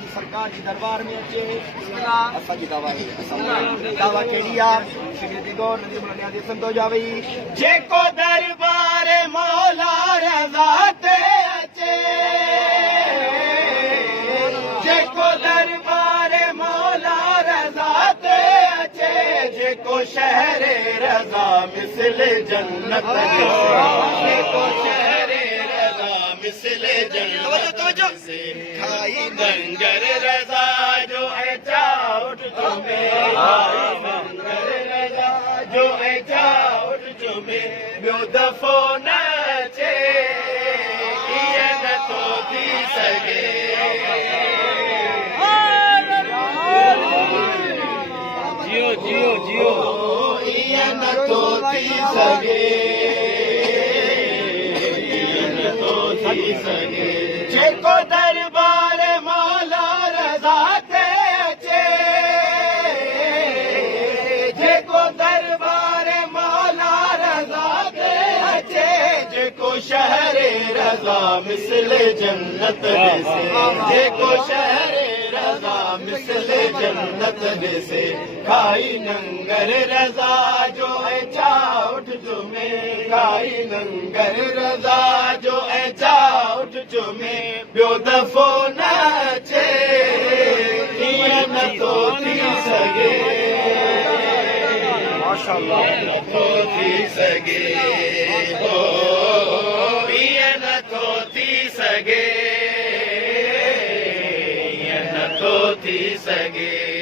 अॼु सरकार जे दरबार में अचे असांजी दावा दावा कहिड़ी आहे गौर नदी संतो जा वई जेको दरबार मौला रज़ा ते अचे जेको दरबार मौला रज़ा ते अचे जेको शहर रज़ा मिसल जन्नत जेको शहर रज़ा मिसल जन्नत से खाई लंगर रज़ा जो ऐचा उठ तुम्हें लंगर रज़ा जो ऐचा उठ तुम्हें ॿियो दफ़ो न अचे इहे नथो थी सघे जियो जियो जियो इहे नथो थी सघे नथो थी सघे जेको दरबार मौला रज़ा ते अचे जेको दरबार मौला रज़ा ते अचे जेको शहर रज़ा मिसल जन्नत ॾिसे जेको शहर रज़ा मिसल जन्नत ॾिसे खाई लंगर रज़ा जो ऐचा उठ जुमे खाई लंगर रज़ा जो ऐचा उठ जुमे ॿियो दफ़ो न अचे ईअं नथो थी सघे माशाअल्लाह नथो थी सघे ईअं नथो थी सघे ईअं नथो थी सघे